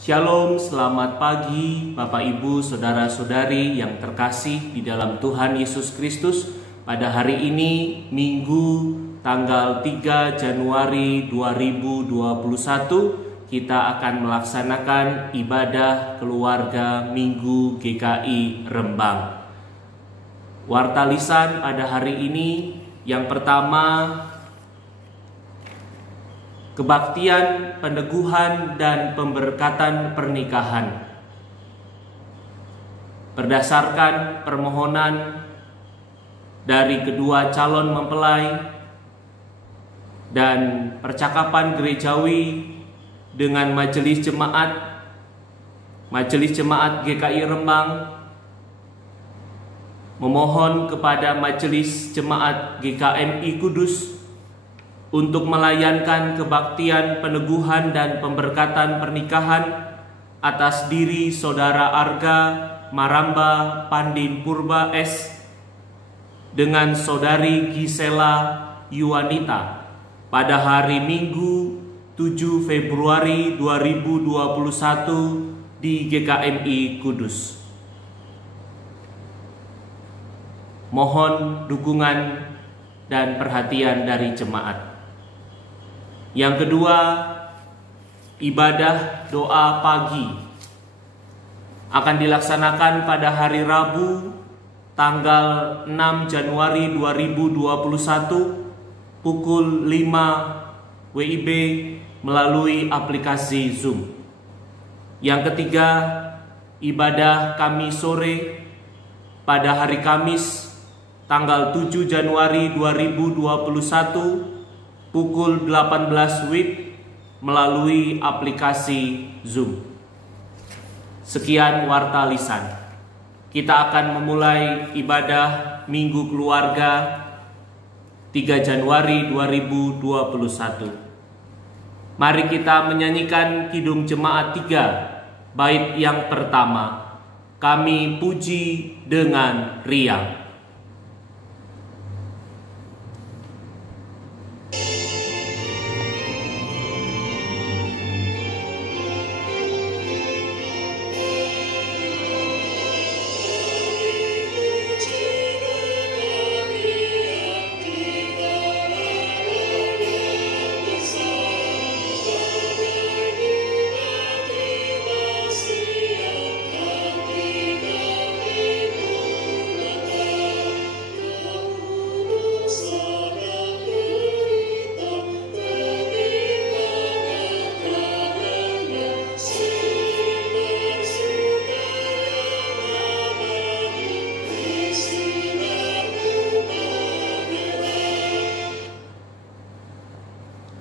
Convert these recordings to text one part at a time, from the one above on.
Shalom, selamat pagi Bapak Ibu, Saudara-saudari yang terkasih di dalam Tuhan Yesus Kristus. Pada hari ini Minggu tanggal 3 Januari 2021 kita akan melaksanakan ibadah keluarga Minggu GKI Rembang. Warta lisan pada hari ini yang pertama, kebaktian, peneguhan, dan pemberkatan pernikahan. Berdasarkan permohonan dari kedua calon mempelai dan percakapan gerejawi dengan Majelis Jemaat GKI Rembang, memohon kepada Majelis Jemaat GKMI Kudus untuk melayankan kebaktian, peneguhan, dan pemberkatan pernikahan atas diri Saudara Arga Maramba Pandin Purba S dengan Saudari Gisela Yuwanita pada hari Minggu 7 Februari 2021 di GKMI Kudus. Mohon dukungan dan perhatian dari jemaat. Yang kedua, ibadah doa pagi akan dilaksanakan pada hari Rabu tanggal 6 Januari 2021 pukul 5 WIB melalui aplikasi Zoom. Yang ketiga, ibadah Kamis sore pada hari Kamis tanggal 7 Januari 2021 pukul 18 WIB melalui aplikasi Zoom. Sekian warta lisan. Kita akan memulai ibadah Minggu Keluarga 3 Januari 2021. Mari kita menyanyikan Kidung Jemaat 3, bait yang pertama. Kami puji dengan riang.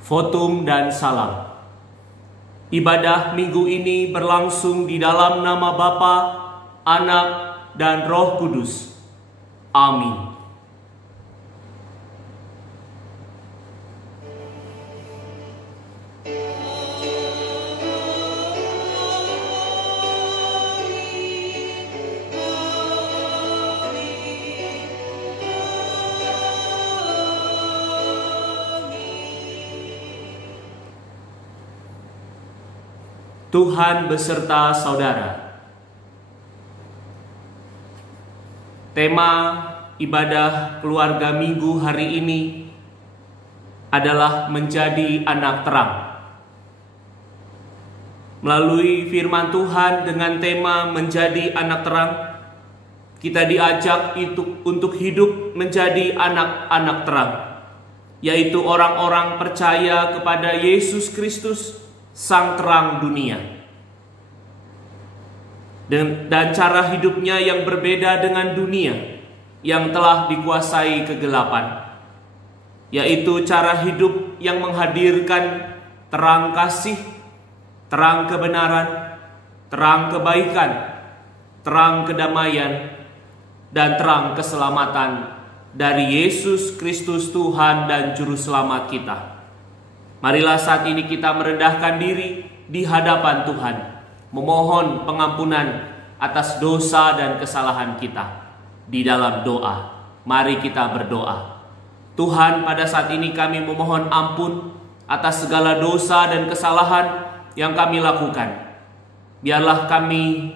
Votum dan salam. Ibadah minggu ini berlangsung di dalam nama Bapa, Anak, dan Roh Kudus. Amin. Tuhan beserta saudara. Tema ibadah keluarga minggu hari ini adalah menjadi anak terang. Melalui firman Tuhan dengan tema menjadi anak terang, kita diajak untuk hidup menjadi anak-anak terang, yaitu orang-orang percaya kepada Yesus Kristus, Sang terang dunia. Dan cara hidupnya yang berbeda dengan dunia yang telah dikuasai kegelapan, yaitu cara hidup yang menghadirkan terang kasih, terang kebenaran, terang kebaikan, terang kedamaian, dan terang keselamatan dari Yesus Kristus Tuhan dan Juru Selamat kita. Marilah saat ini kita merendahkan diri di hadapan Tuhan, memohon pengampunan atas dosa dan kesalahan kita di dalam doa. Mari kita berdoa. Tuhan, pada saat ini kami memohon ampun atas segala dosa dan kesalahan yang kami lakukan. Biarlah kami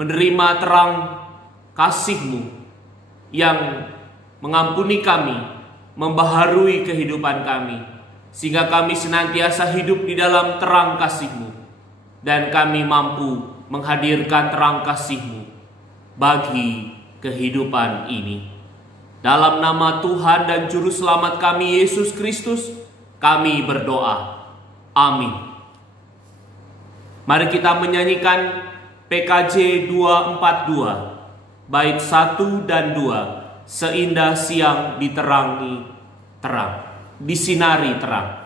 menerima terang kasih-Mu yang mengampuni kami, membaharui kehidupan kami, sehingga kami senantiasa hidup di dalam terang kasih-Mu, dan kami mampu menghadirkan terang kasih-Mu bagi kehidupan ini. Dalam nama Tuhan dan Juru Selamat kami, Yesus Kristus, kami berdoa. Amin. Mari kita menyanyikan PKJ 242, bait 1 dan 2, seindah siang diterangi terang, disinari terang.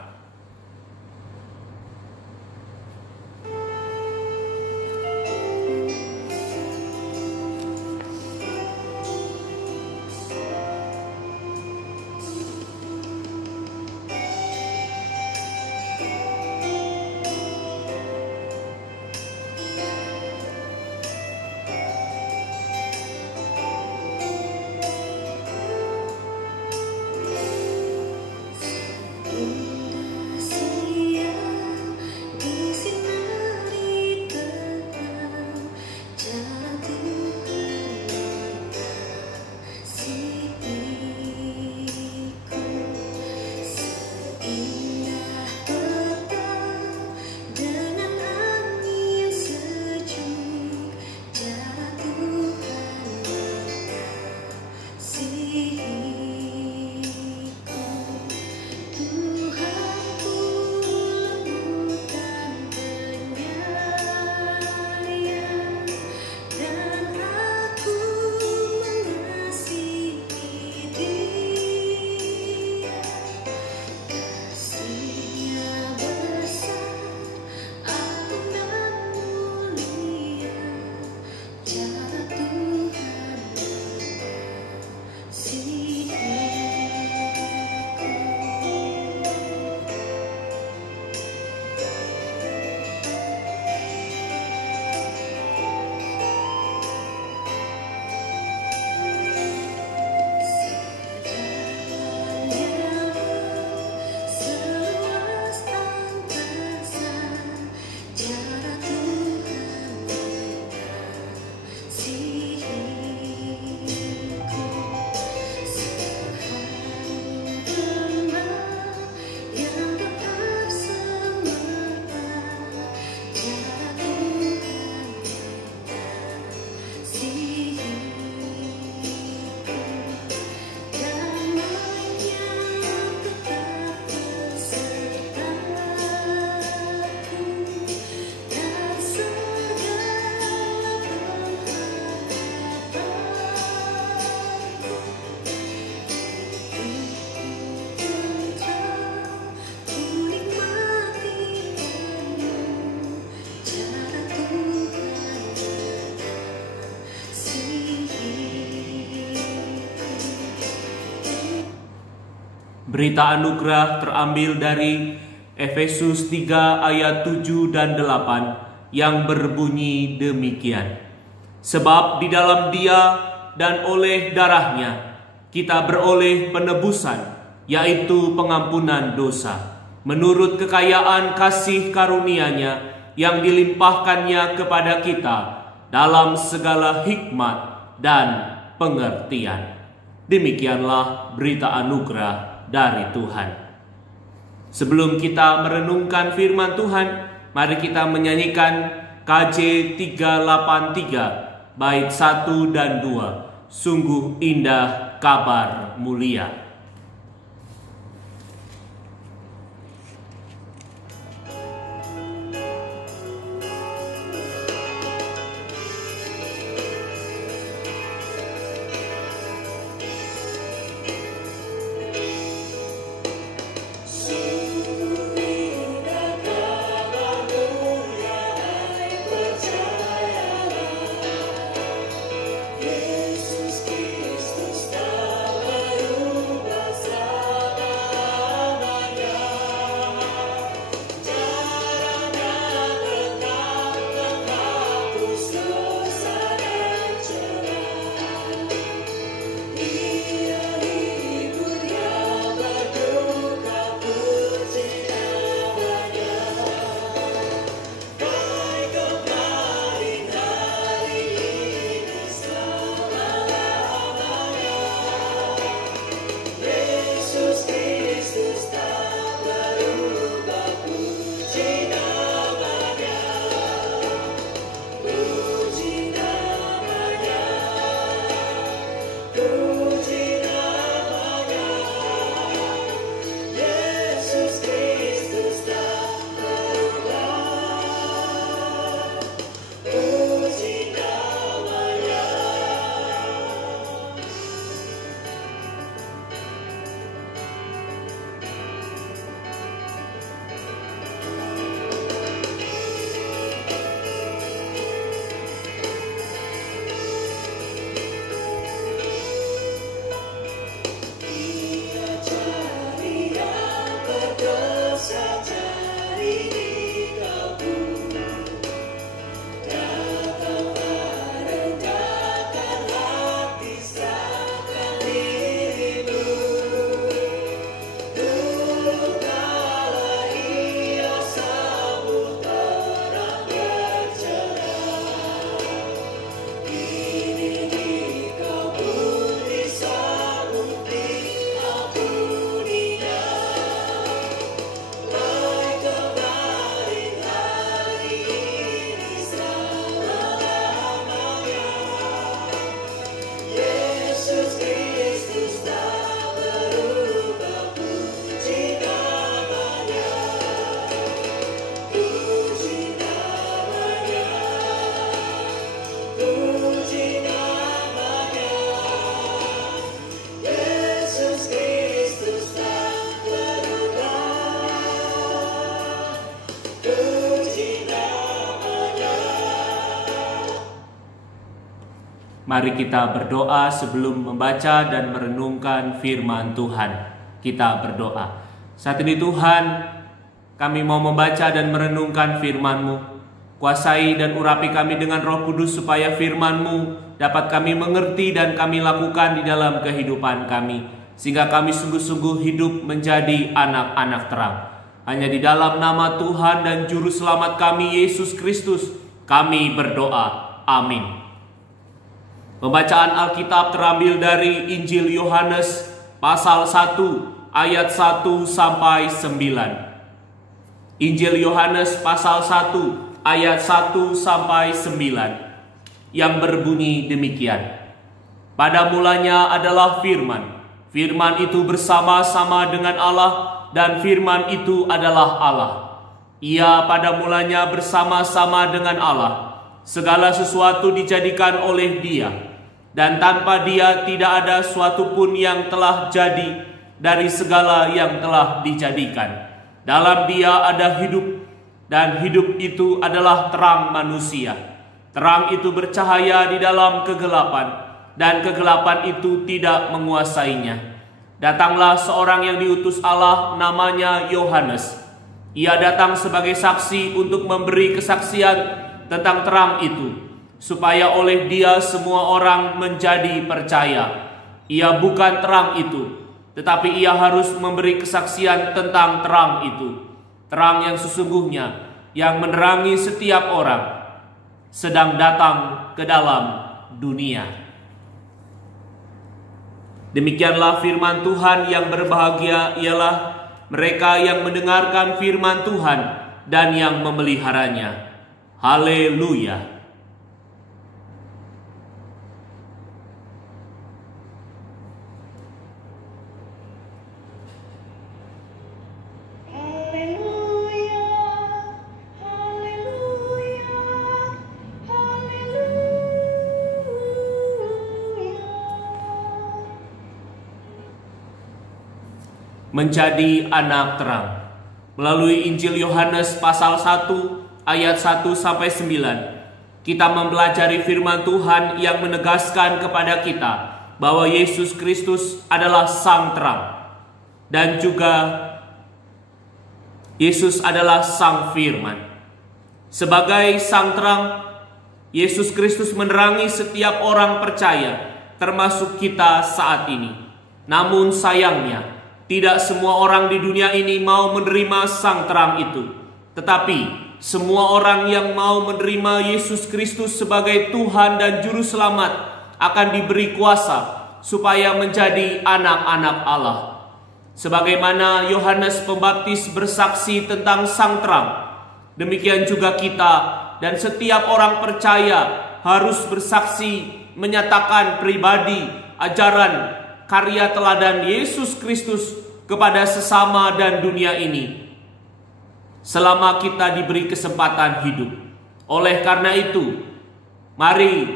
Berita anugerah terambil dari Efesus 3 ayat 7 dan 8 yang berbunyi demikian. Sebab di dalam Dia dan oleh darahnya kita beroleh penebusan, yaitu pengampunan dosa, menurut kekayaan kasih karunia-Nya yang dilimpahkannya kepada kita dalam segala hikmat dan pengertian. Demikianlah berita anugerah dari Tuhan. Sebelum kita merenungkan firman Tuhan, mari kita menyanyikan KJ 383 bait 1 dan 2, sungguh indah kabar mulia. Yesus Kristus tak berubah. Mari kita berdoa sebelum membaca dan merenungkan firman Tuhan. Kita berdoa. Saat ini Tuhan, kami mau membaca dan merenungkan firman-Mu. Kuasai dan urapi kami dengan Roh Kudus supaya firman-Mu dapat kami mengerti dan kami lakukan di dalam kehidupan kami. Sehingga kami sungguh-sungguh hidup menjadi anak-anak terang. Hanya di dalam nama Tuhan dan Juru Selamat kami, Yesus Kristus, kami berdoa. Amin. Pembacaan Alkitab terambil dari Injil Yohanes pasal 1 ayat 1 sampai 9. Injil Yohanes pasal 1 ayat 1 sampai 9 yang berbunyi demikian. Pada mulanya adalah firman. Firman itu bersama-sama dengan Allah dan firman itu adalah Allah. Ia pada mulanya bersama-sama dengan Allah. Segala sesuatu dijadikan oleh Dia, dan tanpa Dia tidak ada suatu pun yang telah jadi dari segala yang telah dijadikan. Dalam Dia ada hidup, dan hidup itu adalah terang manusia. Terang itu bercahaya di dalam kegelapan, dan kegelapan itu tidak menguasainya. Datanglah seorang yang diutus Allah, namanya Yohanes. Ia datang sebagai saksi untuk memberi kesaksian tentang terang itu, supaya oleh Dia semua orang menjadi percaya. Ia bukan terang itu, tetapi Ia harus memberi kesaksian tentang terang itu. Terang yang sesungguhnya, yang menerangi setiap orang, sedang datang ke dalam dunia. Demikianlah firman Tuhan. Yang berbahagia ialah mereka yang mendengarkan firman Tuhan dan yang memeliharanya. Haleluya. Menjadi anak terang. Melalui Injil Yohanes pasal 1 ayat 1 sampai 9, kita mempelajari firman Tuhan yang menegaskan kepada kita bahwa Yesus Kristus adalah sang terang, dan juga Yesus adalah sang firman. Sebagai sang terang, Yesus Kristus menerangi setiap orang percaya, termasuk kita saat ini. Namun sayangnya, tidak semua orang di dunia ini mau menerima sang terang itu. Tetapi semua orang yang mau menerima Yesus Kristus sebagai Tuhan dan Juru Selamat akan diberi kuasa supaya menjadi anak-anak Allah. Sebagaimana Yohanes Pembaptis bersaksi tentang sang terang, demikian juga kita dan setiap orang percaya harus bersaksi menyatakan pribadi, ajaran, karya teladan Yesus Kristus kepada sesama dan dunia ini, selama kita diberi kesempatan hidup. Oleh karena itu, mari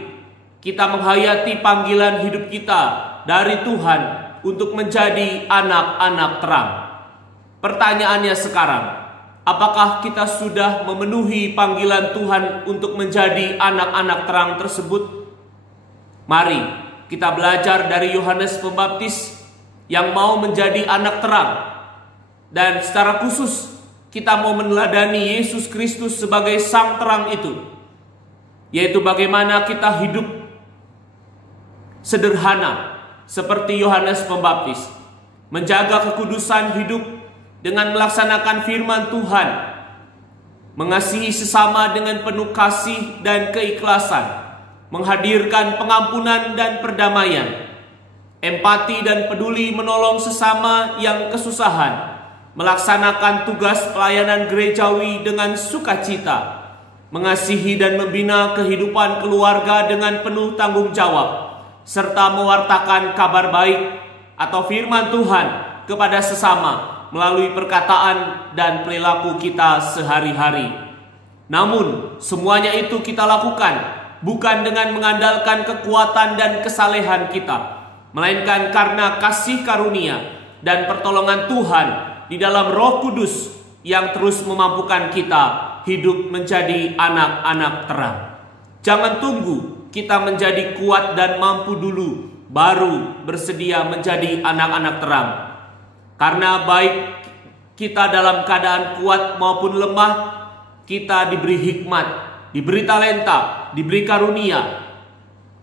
kita menghayati panggilan hidup kita dari Tuhan untuk menjadi anak-anak terang. Pertanyaannya sekarang, apakah kita sudah memenuhi panggilan Tuhan untuk menjadi anak-anak terang tersebut? Mari kita belajar dari Yohanes Pembaptis yang mau menjadi anak terang, dan secara khusus kita mau meneladani Yesus Kristus sebagai sang terang itu, yaitu bagaimana kita hidup sederhana seperti Yohanes Pembaptis, menjaga kekudusan hidup dengan melaksanakan firman Tuhan, mengasihi sesama dengan penuh kasih dan keikhlasan, menghadirkan pengampunan dan perdamaian, empati dan peduli menolong sesama yang kesusahan, melaksanakan tugas pelayanan gerejawi dengan sukacita, mengasihi dan membina kehidupan keluarga dengan penuh tanggung jawab, serta mewartakan kabar baik atau firman Tuhan kepada sesama melalui perkataan dan perilaku kita sehari-hari. Namun, semuanya itu kita lakukan bukan dengan mengandalkan kekuatan dan kesalehan kita, melainkan karena kasih karunia dan pertolongan Tuhan di dalam Roh Kudus yang terus memampukan kita hidup menjadi anak-anak terang. Jangan tunggu kita menjadi kuat dan mampu dulu, baru bersedia menjadi anak-anak terang. Karena baik kita dalam keadaan kuat maupun lemah, kita diberi hikmat, diberi talenta, diberi karunia.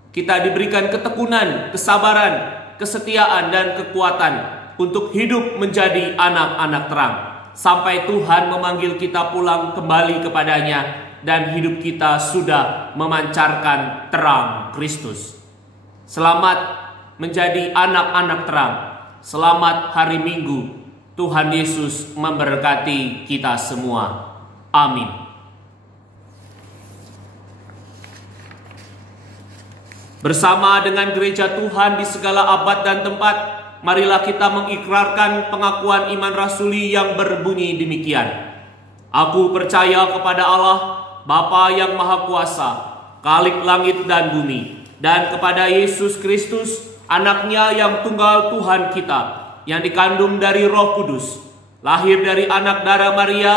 Kita diberikan ketekunan, kesabaran, kesetiaan, dan kekuatan untuk hidup menjadi anak-anak terang. Sampai Tuhan memanggil kita pulang kembali kepadanya dan hidup kita sudah memancarkan terang Kristus. Selamat menjadi anak-anak terang. Selamat hari Minggu. Tuhan Yesus memberkati kita semua. Amin. Bersama dengan gereja Tuhan di segala abad dan tempat, marilah kita mengikrarkan pengakuan iman rasuli yang berbunyi demikian. Aku percaya kepada Allah, Bapa yang Maha Kuasa, Khalik langit dan bumi, dan kepada Yesus Kristus, Anaknya yang tunggal Tuhan kita, yang dikandung dari Roh Kudus, lahir dari anak darah Maria,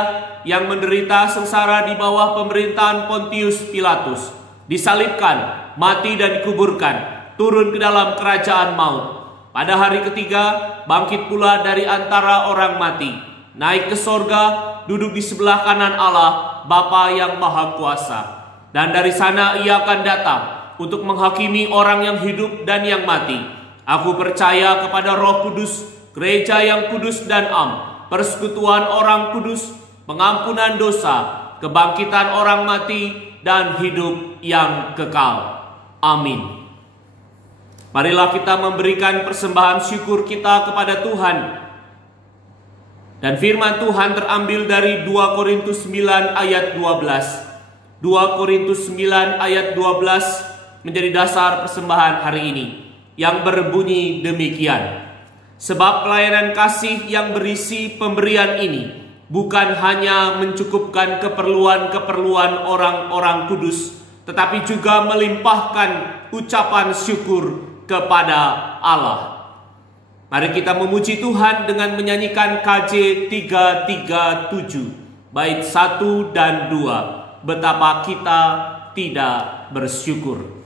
yang menderita sengsara di bawah pemerintahan Pontius Pilatus, disalibkan, mati dan dikuburkan, turun ke dalam kerajaan maut. Pada hari ketiga, bangkit pula dari antara orang mati, naik ke sorga, duduk di sebelah kanan Allah, Bapa yang Maha Kuasa. Dan dari sana ia akan datang untuk menghakimi orang yang hidup dan yang mati. Aku percaya kepada Roh Kudus, gereja yang kudus dan am, persekutuan orang kudus, pengampunan dosa, kebangkitan orang mati, dan hidup yang kekal. Amin. Marilah kita memberikan persembahan syukur kita kepada Tuhan. Dan firman Tuhan terambil dari 2 Korintus 9 ayat 12. 2 Korintus 9 ayat 12 menjadi dasar persembahan hari ini, yang berbunyi demikian. Sebab pelayanan kasih yang berisi pemberian ini bukan hanya mencukupkan keperluan-keperluan orang-orang kudus, tetapi juga melimpahkan ucapan syukur kepada Allah. Mari kita memuji Tuhan dengan menyanyikan KJ 337 bait 1 dan 2. Betapa kita tidak bersyukur.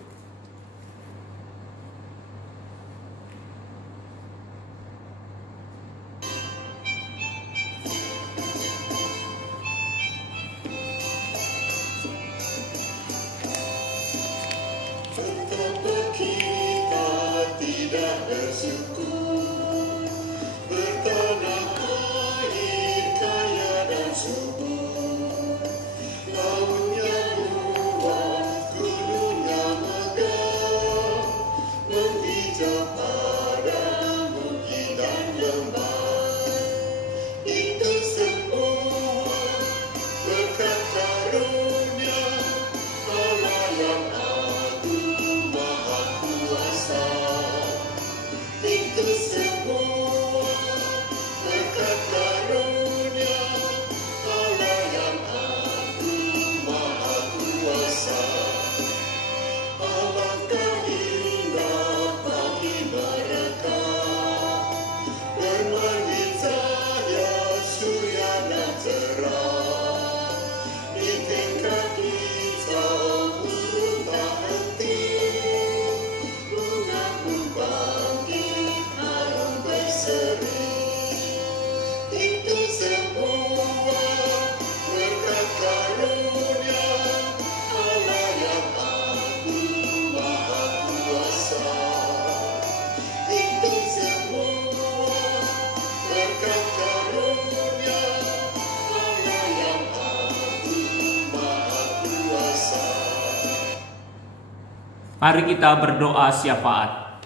Mari kita berdoa syafaat.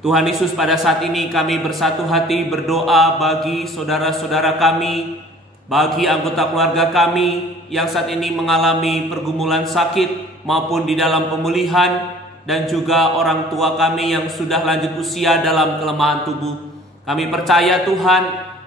Tuhan Yesus, pada saat ini kami bersatu hati berdoa bagi saudara-saudara kami, bagi anggota keluarga kami yang saat ini mengalami pergumulan sakit maupun di dalam pemulihan, dan juga orang tua kami yang sudah lanjut usia dalam kelemahan tubuh. Kami percaya Tuhan,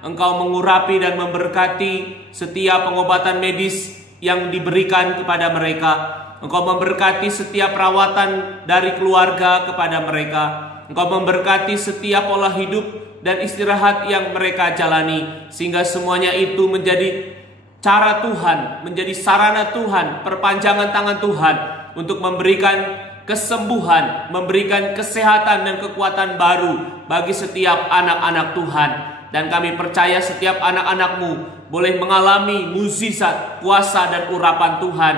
Engkau mengurapi dan memberkati setiap pengobatan medis yang diberikan kepada mereka. Engkau memberkati setiap perawatan dari keluarga kepada mereka. Engkau memberkati setiap pola hidup dan istirahat yang mereka jalani, sehingga semuanya itu menjadi cara Tuhan, menjadi sarana Tuhan, perpanjangan tangan Tuhan untuk memberikan kesembuhan, memberikan kesehatan dan kekuatan baru bagi setiap anak-anak Tuhan. Dan kami percaya setiap anak-anak-Mu boleh mengalami mukjizat, kuasa dan urapan Tuhan,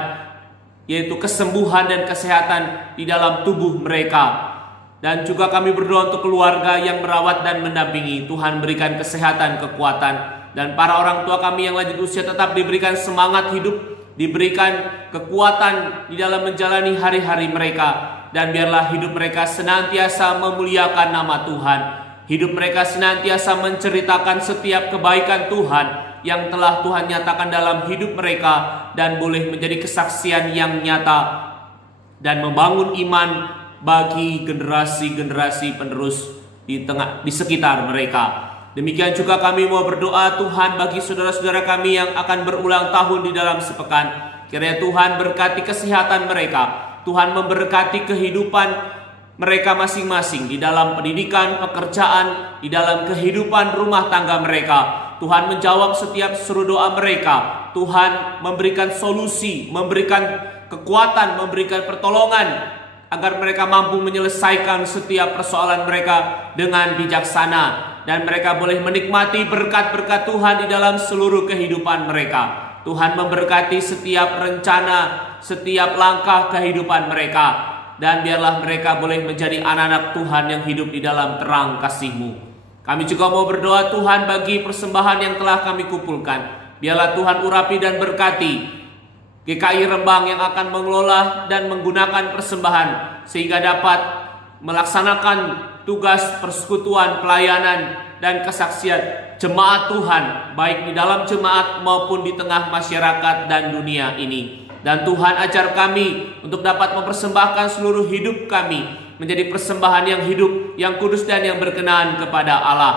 yaitu kesembuhan dan kesehatan di dalam tubuh mereka. Dan juga kami berdoa untuk keluarga yang merawat dan mendampingi. Tuhan berikan kesehatan, kekuatan. Dan para orang tua kami yang lanjut usia tetap diberikan semangat hidup, diberikan kekuatan di dalam menjalani hari-hari mereka. Dan biarlah hidup mereka senantiasa memuliakan nama Tuhan. Hidup mereka senantiasa menceritakan setiap kebaikan Tuhan yang telah Tuhan nyatakan dalam hidup mereka, dan boleh menjadi kesaksian yang nyata dan membangun iman bagi generasi-generasi penerus di sekitar mereka. Demikian juga kami mau berdoa Tuhan bagi saudara-saudara kami yang akan berulang tahun di dalam sepekan. Kiranya Tuhan berkati kesehatan mereka, Tuhan memberkati kehidupan mereka masing-masing di dalam pendidikan, pekerjaan, di dalam kehidupan rumah tangga mereka. Tuhan menjawab setiap seru doa mereka. Tuhan memberikan solusi, memberikan kekuatan, memberikan pertolongan agar mereka mampu menyelesaikan setiap persoalan mereka dengan bijaksana, dan mereka boleh menikmati berkat-berkat Tuhan di dalam seluruh kehidupan mereka. Tuhan memberkati setiap rencana, setiap langkah kehidupan mereka, dan biarlah mereka boleh menjadi anak-anak Tuhan yang hidup di dalam terang kasih-Mu. Kami juga mau berdoa Tuhan bagi persembahan yang telah kami kumpulkan. Biarlah Tuhan urapi dan berkati GKI Rembang yang akan mengelola dan menggunakan persembahan sehingga dapat melaksanakan tugas persekutuan, pelayanan, dan kesaksian jemaat Tuhan, baik di dalam jemaat maupun di tengah masyarakat dan dunia ini. Dan Tuhan ajar kami untuk dapat mempersembahkan seluruh hidup kami menjadi persembahan yang hidup, yang kudus dan yang berkenan kepada Allah.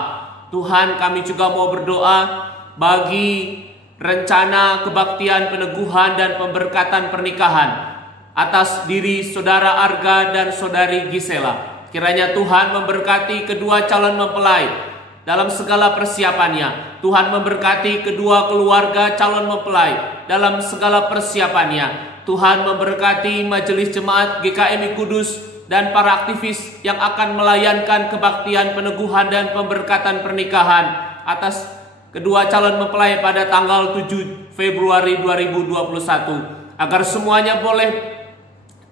Tuhan, kami juga mau berdoa bagi rencana kebaktian, peneguhan, dan pemberkatan pernikahan atas diri saudara Arga dan saudari Gisela. Kiranya Tuhan memberkati kedua calon mempelai dalam segala persiapannya. Tuhan memberkati kedua keluarga calon mempelai dalam segala persiapannya. Tuhan memberkati majelis jemaat GKMI Kudus dan para aktivis yang akan melayankan kebaktian, peneguhan, dan pemberkatan pernikahan atas kedua calon mempelai pada tanggal 7 Februari 2021. Agar semuanya boleh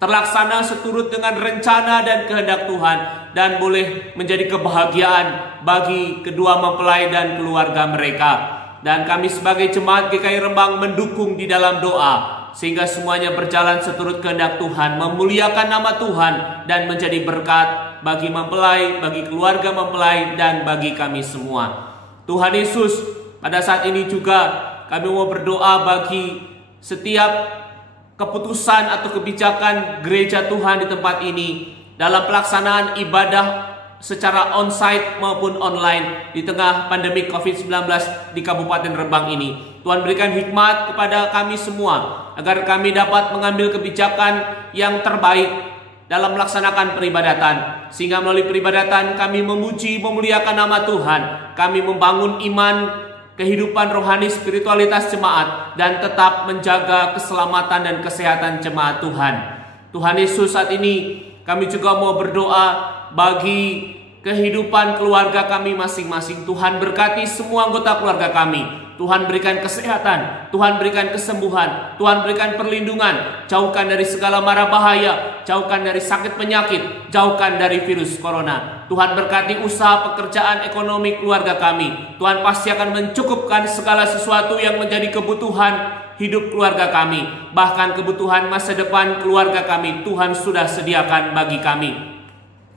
terlaksana seturut dengan rencana dan kehendak Tuhan, dan boleh menjadi kebahagiaan bagi kedua mempelai dan keluarga mereka. Dan kami sebagai jemaat GKI Rembang mendukung di dalam doa, sehingga semuanya berjalan seturut kehendak Tuhan, memuliakan nama Tuhan, dan menjadi berkat bagi mempelai, bagi keluarga mempelai, dan bagi kami semua. Tuhan Yesus, pada saat ini juga kami mau berdoa bagi setiap keputusan atau kebijakan gereja Tuhan di tempat ini dalam pelaksanaan ibadah secara onsite maupun online di tengah pandemi COVID-19 di Kabupaten Rembang ini. Tuhan berikan hikmat kepada kami semua agar kami dapat mengambil kebijakan yang terbaik dalam melaksanakan peribadatan, sehingga melalui peribadatan kami memuji, memuliakan nama Tuhan, kami membangun iman, kehidupan rohani, spiritualitas jemaat, dan tetap menjaga keselamatan dan kesehatan jemaat Tuhan. Tuhan Yesus, saat ini kami juga mau berdoa bagi kehidupan keluarga kami masing-masing. Tuhan berkati semua anggota keluarga kami. Tuhan berikan kesehatan, Tuhan berikan kesembuhan, Tuhan berikan perlindungan, jauhkan dari segala mara bahaya, jauhkan dari sakit penyakit, jauhkan dari virus corona. Tuhan berkati usaha, pekerjaan, ekonomi keluarga kami. Tuhan pasti akan mencukupkan segala sesuatu yang menjadi kebutuhan hidup keluarga kami. Bahkan kebutuhan masa depan keluarga kami Tuhan sudah sediakan bagi kami.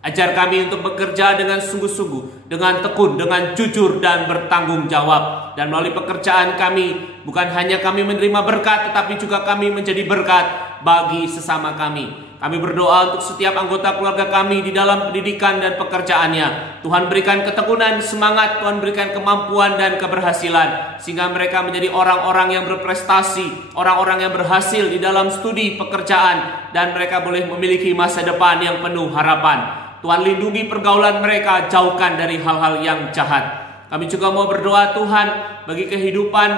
Ajar kami untuk bekerja dengan sungguh-sungguh, dengan tekun, dengan jujur, dan bertanggung jawab. Dan melalui pekerjaan kami, bukan hanya kami menerima berkat, tetapi juga kami menjadi berkat bagi sesama kami. Kami berdoa untuk setiap anggota keluarga kami di dalam pendidikan dan pekerjaannya. Tuhan berikan ketekunan, semangat, Tuhan berikan kemampuan dan keberhasilan, sehingga mereka menjadi orang-orang yang berprestasi, orang-orang yang berhasil di dalam studi pekerjaan, dan mereka boleh memiliki masa depan yang penuh harapan. Tuhan lindungi pergaulan mereka, jauhkan dari hal-hal yang jahat. Kami juga mau berdoa Tuhan bagi kehidupan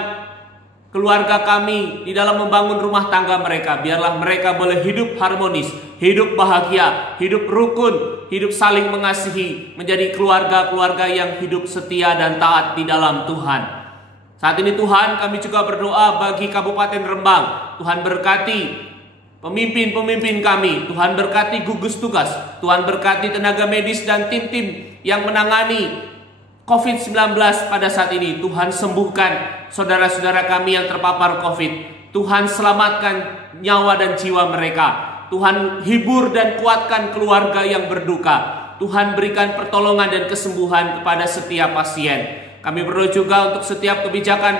keluarga kami di dalam membangun rumah tangga mereka. Biarlah mereka boleh hidup harmonis, hidup bahagia, hidup rukun, hidup saling mengasihi, menjadi keluarga-keluarga yang hidup setia dan taat di dalam Tuhan. Saat ini Tuhan, kami juga berdoa bagi Kabupaten Rembang. Tuhan berkati pemimpin-pemimpin kami, Tuhan berkati gugus tugas, Tuhan berkati tenaga medis dan tim-tim yang menangani COVID-19 pada saat ini. Tuhan sembuhkan saudara-saudara kami yang terpapar COVID. Tuhan selamatkan nyawa dan jiwa mereka. Tuhan hibur dan kuatkan keluarga yang berduka. Tuhan berikan pertolongan dan kesembuhan kepada setiap pasien. Kami berdoa juga untuk setiap kebijakan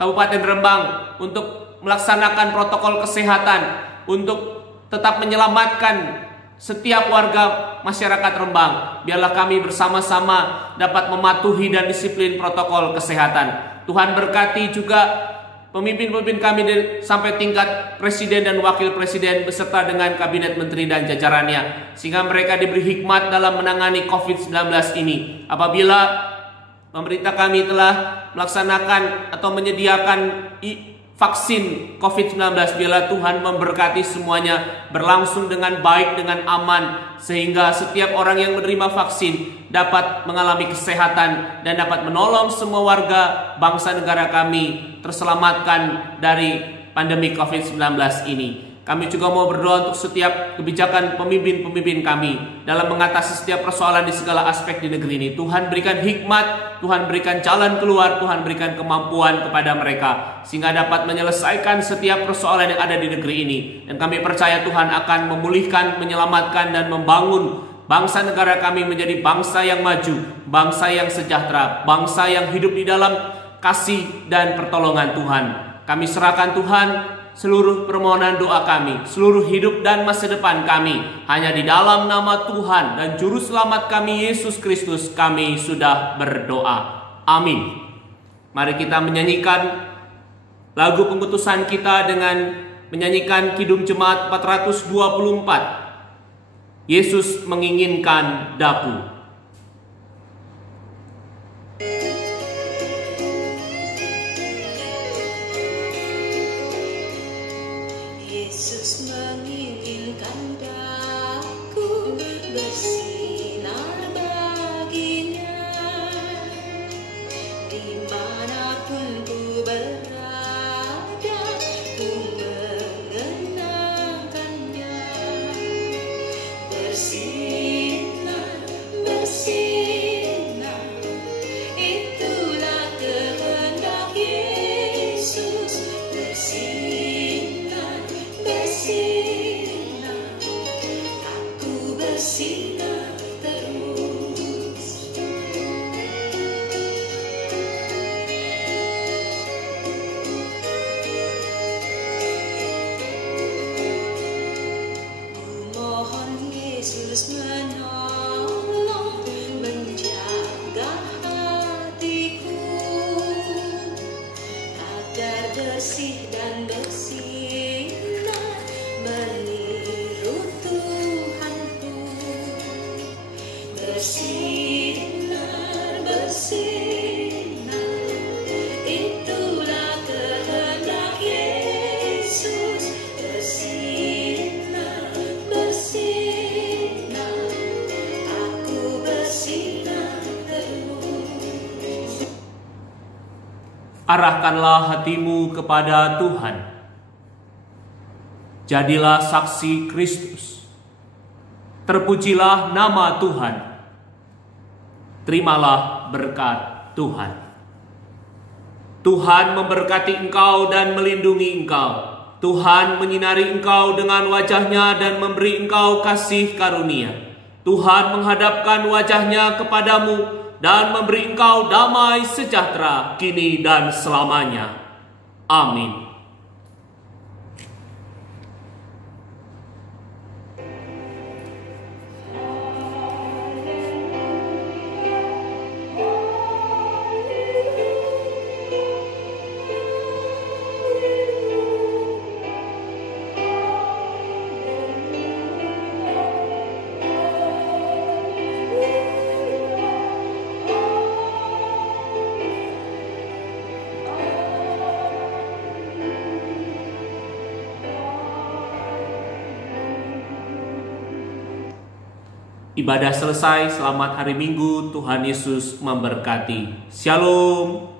Kabupaten Rembang untuk melaksanakan protokol kesehatan, untuk tetap menyelamatkan setiap warga masyarakat Rembang. Biarlah kami bersama-sama dapat mematuhi dan disiplin protokol kesehatan. Tuhan berkati juga pemimpin-pemimpin kami sampai tingkat presiden dan wakil presiden beserta dengan kabinet menteri dan jajarannya, sehingga mereka diberi hikmat dalam menangani COVID-19 ini. Apabila pemerintah kami telah melaksanakan atau menyediakan vaksin COVID-19, biarlah Tuhan memberkati semuanya berlangsung dengan baik, dengan aman, sehingga setiap orang yang menerima vaksin dapat mengalami kesehatan dan dapat menolong semua warga bangsa negara kami terselamatkan dari pandemi COVID-19 ini. Kami juga mau berdoa untuk setiap kebijakan pemimpin-pemimpin kami dalam mengatasi setiap persoalan di segala aspek di negeri ini. Tuhan berikan hikmat, Tuhan berikan jalan keluar, Tuhan berikan kemampuan kepada mereka sehingga dapat menyelesaikan setiap persoalan yang ada di negeri ini. Dan kami percaya Tuhan akan memulihkan, menyelamatkan dan membangun bangsa negara kami menjadi bangsa yang maju, bangsa yang sejahtera, bangsa yang hidup di dalam kasih dan pertolongan Tuhan. Kami serahkan Tuhan seluruh permohonan doa kami, seluruh hidup dan masa depan kami, hanya di dalam nama Tuhan dan Juru Selamat kami Yesus Kristus kami sudah berdoa. Amin. Mari kita menyanyikan lagu pengutusan kita dengan menyanyikan Kidung Jemaat 424. Yesus menginginkan daku. Yesus menginginkan daku bersinar baginya, dimanapun ku berada, ku mengenangkannya. Bersinar, bersinar, itulah kehendak Yesus. Bersinar, bersinar, aku bersinar terus. Ku mohon Yesus menolong, menjaga hatiku agar bersih dan bersinar meniru Tuhanku. Bersinar, bersinar, itulah kehendak Yesus. Bersinar, bersinar, aku bersinar terus. Arahkanlah hatimu kepada Tuhan. Jadilah saksi Kristus. Terpujilah nama Tuhan. Terimalah berkat Tuhan. Tuhan memberkati engkau dan melindungi engkau. Tuhan menyinari engkau dengan wajah-Nya dan memberi engkau kasih karunia. Tuhan menghadapkan wajah-Nya kepadamu dan memberi engkau damai sejahtera kini dan selamanya. Amin. Ibadah selesai, selamat hari Minggu, Tuhan Yesus memberkati. Shalom.